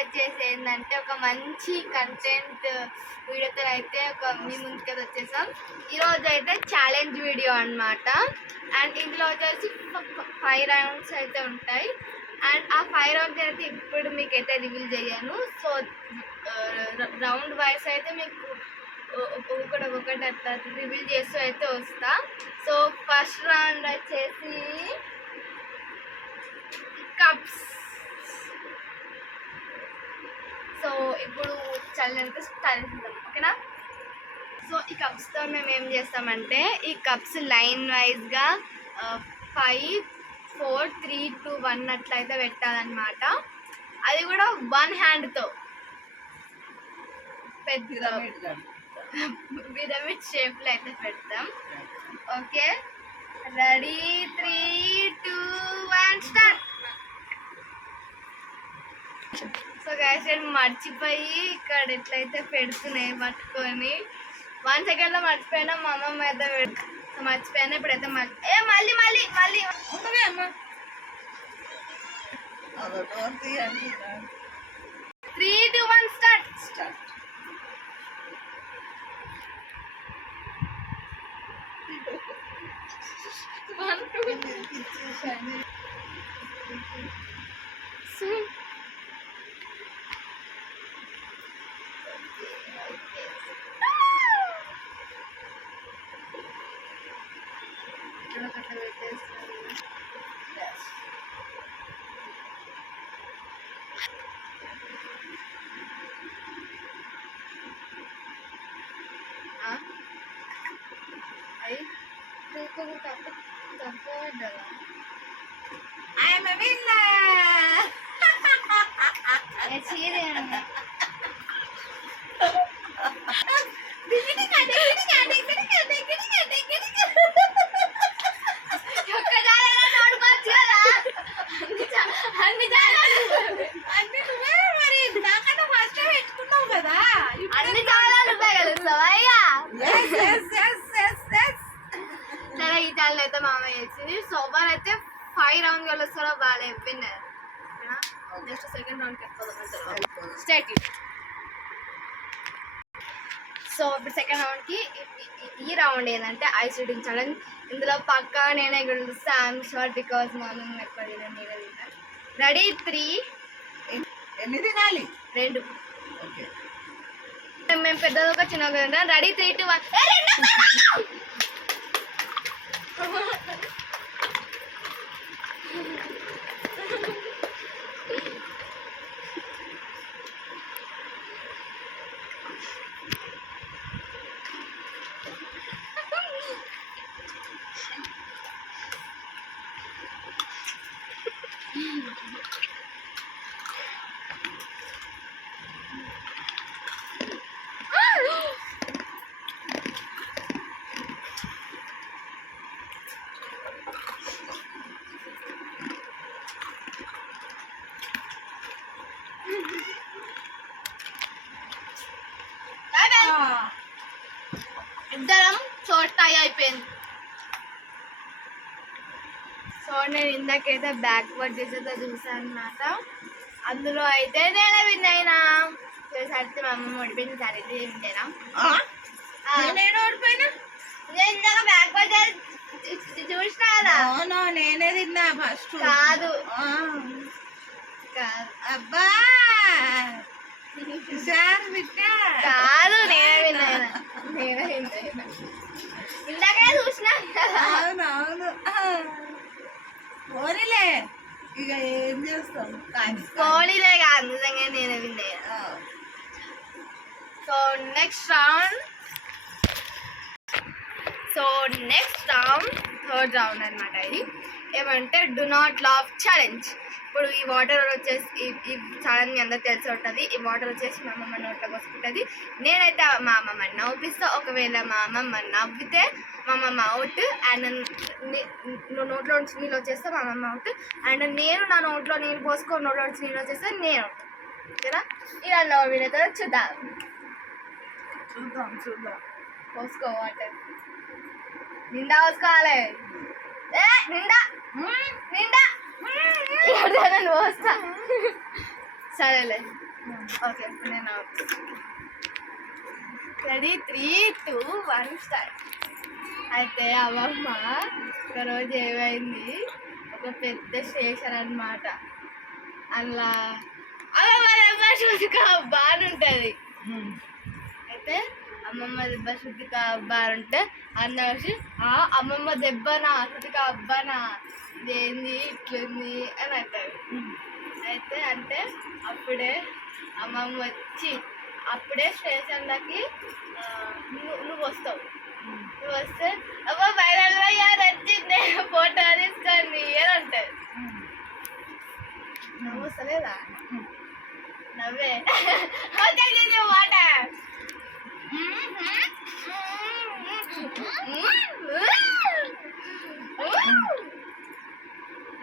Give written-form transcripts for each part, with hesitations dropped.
వచ్చేసి ఏంటంటే ఒక మంచి కంటెంట్ వీడియోతో అయితే మీ ముందుకి వచ్చేసాం. ఈరోజు అయితే ఛాలెంజ్ వీడియో అన్నమాట. అండ్ ఇందులో వచ్చేసి 5 రౌండ్స్ అయితే ఉంటాయి. అండ్ ఆ 5 రౌండ్స్ అయితే ఇప్పుడు మీకైతే రివీల్ చేయను. సో రౌండ్ వైస్ అయితే మీకు ఒకటి అట్లా రివీల్ చేస్తూ అయితే వస్తా. సో ఫస్ట్ రౌండ్ వచ్చేసి కప్స్. సో ఇప్పుడు ఛాలెంజ్ స్టార్ట్ చేద్దాం, ఓకేనా? సో ఈ కప్స్తో మేము ఏం చేస్తామంటే ఈ కప్స్ లైన్ వైజ్గా 5, 4, 3, 2, 1 అట్లయితే పెట్టాలన్నమాట. అది కూడా 1 హ్యాండ్తో పిరమిడ్ షేప్లో అయితే పెడతాం. Okay, ready? 3, 2, 1 start. So guys నేను మర్చిపోయి ఇక్కడ ఎట్లయితే పెడుతున్నాయి పట్టుకొని 1 సెకండ్లో మర్చిపోయినా. మా అమ్మమ్మ అయితే మర్చిపోయినా. ఇప్పుడైతే మళ్ళీ ఉంటుంది అమ్మ. 3, 2, 1 start. I'm a winner! It's here. సరే ఈ ఛానల్ అయితే మామ చేసింది. సో ఓవర్ అయితే 5 రౌండ్ గెలుస్తారో వాళ్ళే విన్నర్. నెక్స్ట్ సెకండ్ రౌండ్కి స్టార్ట్. సో ఇప్పుడు సెకండ్ రౌండ్కి ఈ రౌండ్ ఏంటంటే ఐస్ షూటింగ్ ఛాలెంజ్. ఇందులో పక్కా నేనే గెలుస్తా. ఐఎమ్ షూర్ బికాజ్ మా మమ్మీ ఎక్కువ నేనే తింటాను. రెడీ? 3. ఎన్ని తినాలి? 2. మేము పెద్దగా చిన్నగా తింటాం. రెడీ? 3, 2, 1. ఇద్దరం టై అయిపోయింది. సో నేను ఇందాకైతే బ్యాక్వర్డ్ చేసేదో చూసాను అన్నమాట. అందులో అయితే నేనే విన్ అయినా. సరితే మా అమ్మ ఓడిపోయింది. సరైతే వింటేనా నేను ఓడిపోయినా? నేను ఇందాక బ్యాక్వర్డ్ చూసినా కదా. నేనే తిన్నా ఫస్ట్. కాదు అబ్బా కాదు, నేనే విన్ అయినా. ఇందాకే చూసినా. అవునవును, పోనీలే ఇక ఏం చేస్తాం. పోనీలే కాదు, నిజంగా నేనే విన్ అయినా. So next round third round అనమాట. ఇది ఏమంటే డు నాట్ లాఫ్ ఛాలెంజ్. ఇప్పుడు ఈ వాటర్ వచ్చేసి ఈ ఛాలెంజ్ మీ అందరూ తెలిసి ఉంటుంది. ఈ వాటర్ వచ్చేసి మా అమ్మమ్మ నోట్లో పోసుకుంటుంది. నేనైతే మా అమ్మమ్మ నవ్విస్తా. ఒకవేళ మా అమ్మమ్మ నవ్వితే మా అమ్మమ్మ అవుట్. అండ్ నోట్లో నుంచి నీళ్ళు వచ్చేస్తే మా అమ్మమ్మ అవుట్. అండ్ నేను నా నోట్లో నీళ్ళు పోసుకొని నోట్లో నుంచి నీళ్ళు వచ్చేస్తే నేను అవుట్. ఓకేనా? ఇలా నవ్వినతో చూద్దాం. పోసుకో వాటర్ నిండా పోసుకోవాలి. నిండా నిండా పోస్తా. సరేలే ఓకే ఇప్పుడు నేను రెడీ 3, 2, 1 స్టార్ట్. అయితే అమ్మమ్మ ఒకరోజు ఏమైంది, ఒక పెద్ద స్టేషన్ అన్నమాట. అలా అమ్మమ్మ శుద్ధిక బాగా ఉంటుంది. అయితే అమ్మమ్మ దెబ్బ శుద్ధిక అబ్బాని ఉంటే అన్న వచ్చి అమ్మమ్మ దెబ్బనా శుద్ధిక అబ్బానా ఇదేంది ఇట్లుంది అని అంటారు. అయితే అంటే అప్పుడే అమ్మమ్మ వచ్చి అప్పుడే స్టేషన్లకి నువ్వు వస్తావు. నువ్వు వస్తే అమ్మ వైరల్ అయ్యారు వచ్చింది ఫోటో తీసుకోండి అని అంటారు. నువ్వు వస్తలేదా? నవ్వే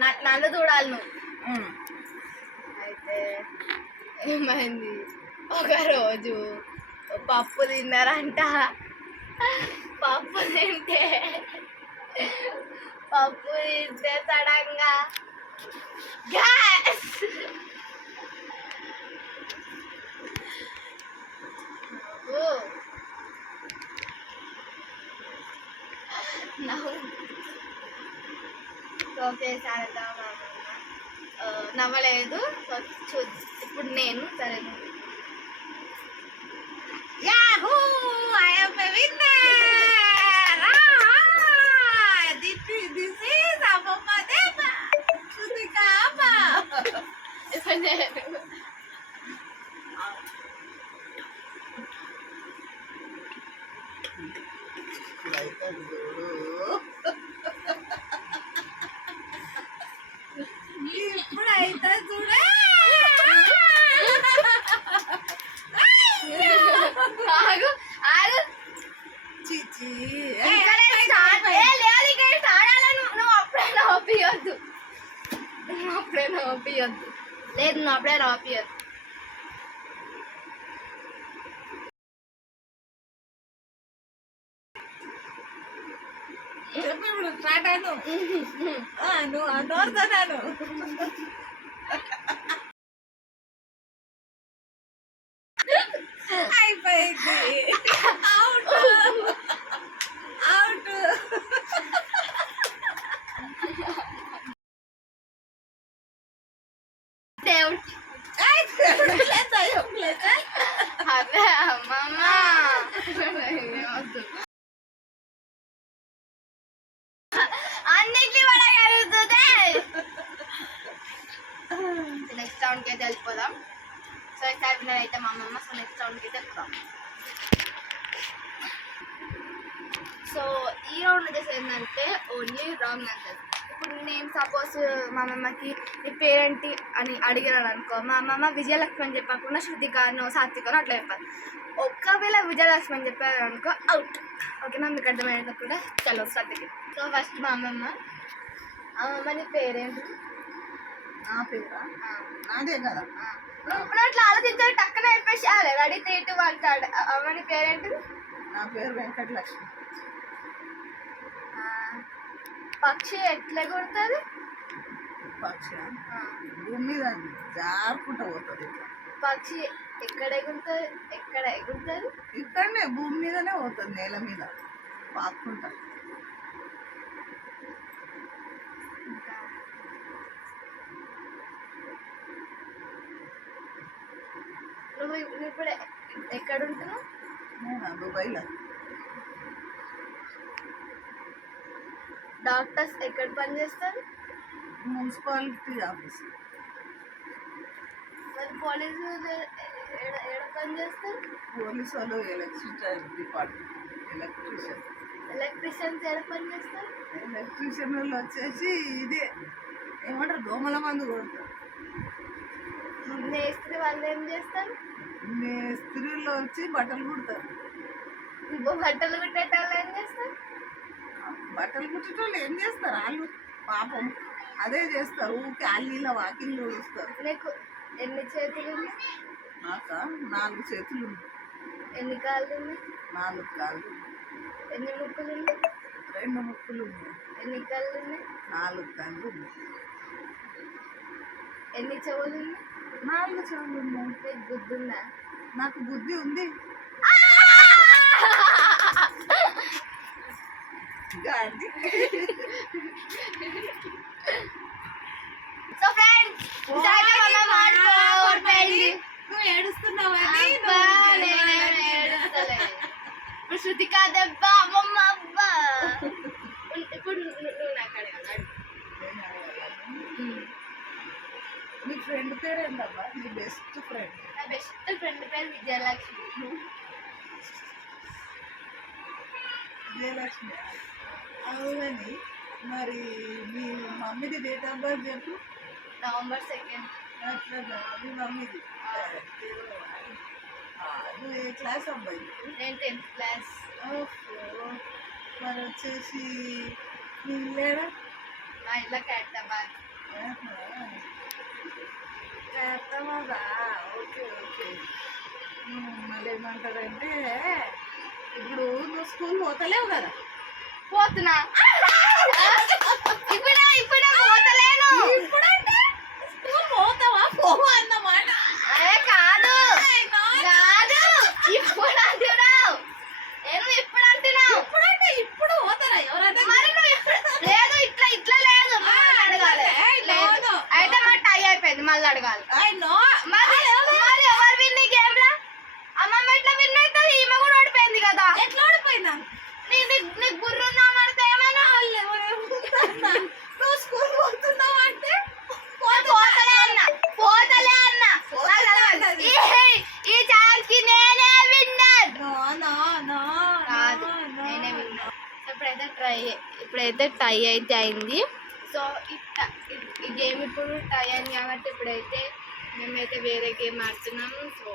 మాట నన్ను చూడాలి నువ్వు. అయితే ఏమైంది, ఒకరోజు పప్పు తిన్నారంట. పప్పు తింటే సడన్గా గ్యాస్. ఒకేసారి నవ్వలేదు. సో ఇప్పుడు నేను సరే Yahoo I am a winner. This is అమ్మమ్మ దేవ శుద్ధిక అమ్మ. ఇప్పుడైతే చూడ ఆగు ఆగు చిచి నువ్వు అప్పుడే నవ్వియొద్దు. లేదు నువ్వు అప్పుడే నవ్వియొద్దు. చెప్పు ఇప్పుడు స్టార్ట్ అయ్యాను. నువ్వు అనోరుతున్నాను. అయిపోయింది. Out out. దేవుడు అదే అమ్మమ్మ అన్నింటి పడగలుగుతుంది. నెక్స్ట్ రౌండ్కి అయితే వెళ్ళిపోదాం. సో ఈసారి విన్నర్ అయితే మా అమ్మమ్మ. సో నెక్స్ట్ రౌండ్కి అయితే వెళ్తాం. సో ఈ రౌండ్ వచ్చేసి ఏంటంటే ఓన్లీ రాంగ్ ఆన్సర్. ఇప్పుడు నేను సపోజ్ మా అమ్మమ్మకి నీ పేరేంటి అని అడిగినాను అనుకో, మా అమ్మమ్మ విజయలక్ష్మి అని చెప్పకుండా శృతికానో సాత్వికనో అట్లా చెప్పాలి. ఒకవేళ విజయలక్ష్మి అని చెప్పారు అనుకో అవుట్. ఓకేనా, మీకు అర్థమైనది కూడా చలో శ్రద్ధకి. సో ఫస్ట్ మా అమ్మమ్మ నీ పేరేంటి? నా పేరా? నాదే కదా. ఇప్పుడు అట్లా ఆలోచించాలి, టక్కన చెప్పేసి రెడీ 3, 2, 1 స్టార్ట్. అమ్మని పేరేంటి? నా పేరు వెంకటలక్ష్మి. పక్షి ఎట్లా కొడుతుంది? పక్షి భూమి మీద జారుకుంటూ పోతుంది. పక్షి ఎక్కడ ఎగురుతుంది? ఇక్కడనే భూమి మీదనే పోతుంది, నేల మీద పాక్కుంటా. నువ్వు ఇప్పుడు ఎక్కడ ఉంటున్నావు? నేనా దుబాయ్లో. డాక్టర్స్ ఎక్కడ పని చేస్తారు? Municipality office. మరి పోలీసు ఎక్కడ పని చేస్తారు? పోలీసు వాళ్ళు ఎలక్ట్రిసిటీ డిపార్ట్మెంట్. ఎలక్ట్రీషియన్స్ ఎక్కడ పని చేస్తారు? ఎలక్ట్రీషియన్ వాళ్ళు వచ్చేసి ఇదే ఏమంటారు, దోమల మందు కొడతారు. మేస్త్రి వాళ్ళు ఏం చేస్తారు? మేస్త్రీలు వచ్చి బట్టలు కుడతారు. బట్టలు కుట్టేటోళ్ళు ఏం చేస్తారు? బట్టలు కుట్టేటోళ్ళు ఏం చేస్తారు? వాళ్ళు పాపం అదే చేస్తారు. ఊరికి అల్లీల వాకిళ్ళు చూస్తారు. నీకు ఎన్ని చేతులు ఉన్నాయి? నాక 4 చేతులు ఉన్నాయి. ఎన్ని కాళ్ళు ఉన్నాయి? 4 కాళ్ళు. ఎన్ని ముక్కులు ఉన్నాయి? 2 ముక్కులు ఉన్నాయి. ఎన్ని కళ్ళు ఉన్నాయి? 4 కళ్ళు ఉన్నాయి. ఎన్ని చెవులు ఉన్నాయి? 4 సార్లు ఉన్నాయి. నీకు గుర్తుందా? నాకు బుద్ధి ఉంది. గాడి. సో ఫ్రెండ్స్ ఓడిపోయింది. నువ్వు ఏడుస్తున్నావని అబ్బా, నేనేం ఏడుస్తలే. ఇప్పుడు శృతిక దెబ్బ అమ్మమ్మ అబ్బా. ఇప్పుడు నువ్వు నాకు అడగాలి, అడుగు. నీ ఫ్రెండ్ పేరు ఏంటబ్బా? నీ బెస్ట్ ఫ్రెండ్. నా బెస్ట్ ఫ్రెండ్ పేరు విజయలక్ష్మి. విజయలక్ష్మి. అవునని మరి మీ మమ్మీది డేట్ ఆఫ్ బర్త్ చెప్పు. November 2nd. అట్లా మీ మమ్మీది. నువ్వు ఏ క్లాస్ అబ్బాయి? నేను 10th క్లాస్. మరి వచ్చేసి నీ ఇల్లేడా? మా ఇంట్లో ఖైరతాబాద్. చేస్తామదా? Okay okay. మళ్ళీ ఏమంటారంటే ఇప్పుడు నువ్వు స్కూల్ పోతలేవు కదా? పోతున్నా. ఇప్పుడే పోతలేను. ఇప్పుడంటే స్కూల్ పోతావా? పోవా అన్నమాట. అదే కాదు కాదు, ఇప్పుడు అంటున్నావు. నేను ఇప్పుడు అంటున్నావు. ఇప్పుడంటే ఇప్పుడు పోతారా ఎవరంటే? మరి నువ్వు లేదు, ఇట్లా లేదు. మళ్ళీ అడగాలి. లేదు. అయితే మరి టై అయిపోయింది, మళ్ళీ అడగాలి. మరి ఎవరు విన్ ఈ గేమ్ లా? అమ్మమ్మ ఎట్లా విన్ అవుతుంది? ఈమె కూడా ఓడిపోయింది కదా. ఎట్లా ఓడిపోయినా? నీకు బుర్రున్నా మనతో ఏమైనా నువ్వు స్కూల్ పోతున్నావు అంటే పోతలే అన్న. ఈ ఛాన్స్ కి నేనే విన్నర్. కాదు, నేనే విన్నర్. ఇప్పుడైతే టై అయితే అయింది. సో ఈ గేమ్ ఇప్పుడు టై అయింది కాబట్టి ఇప్పుడైతే మేమైతే వేరే గేమ్ ఆడుతున్నాము. సో